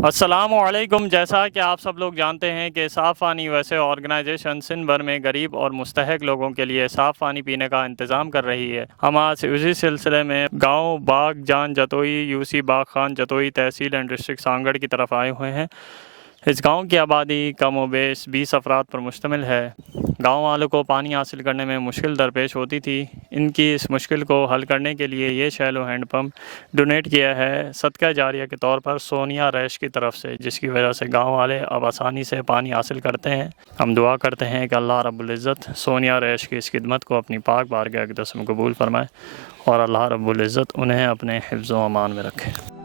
अस्सलामुअलैकुम। जैसा कि आप सब लोग जानते हैं कि साफ़ पानी वैसे ऑर्गेनाइजेशन सिंध भर में गरीब और मुस्तहक लोगों के लिए साफ़ पानी पीने का इंतज़ाम कर रही है। हम आज उसी सिलसिले में गांव बाग जान Jatoi UC Bagh Khan Jatoi tehsil and district Sanghar की तरफ आए हुए हैं। इस गांव की आबादी कमोबेश 20 अफराद पर मुश्तमिल है। गांव वालों को पानी हासिल करने में मुश्किल दरपेश होती थी। इनकी इस मुश्किल को हल करने के लिए ये शैलो हैंडपम्प डोनेट किया है सदका जारिया के तौर पर सोनिया रैश की तरफ से, जिसकी वजह से गांव वाले अब आसानी से पानी हासिल करते हैं। हम दुआ करते हैं कि अल्लाह रब्बुल इज़्ज़त सोनिया रैश की इस खिदमत को अपनी पाक बारगाह की दस में कबूल फरमाए और अल्लाह रब्बुल इज़्ज़त उन्हें अपने हिफ्ज़ व अमान में रखे।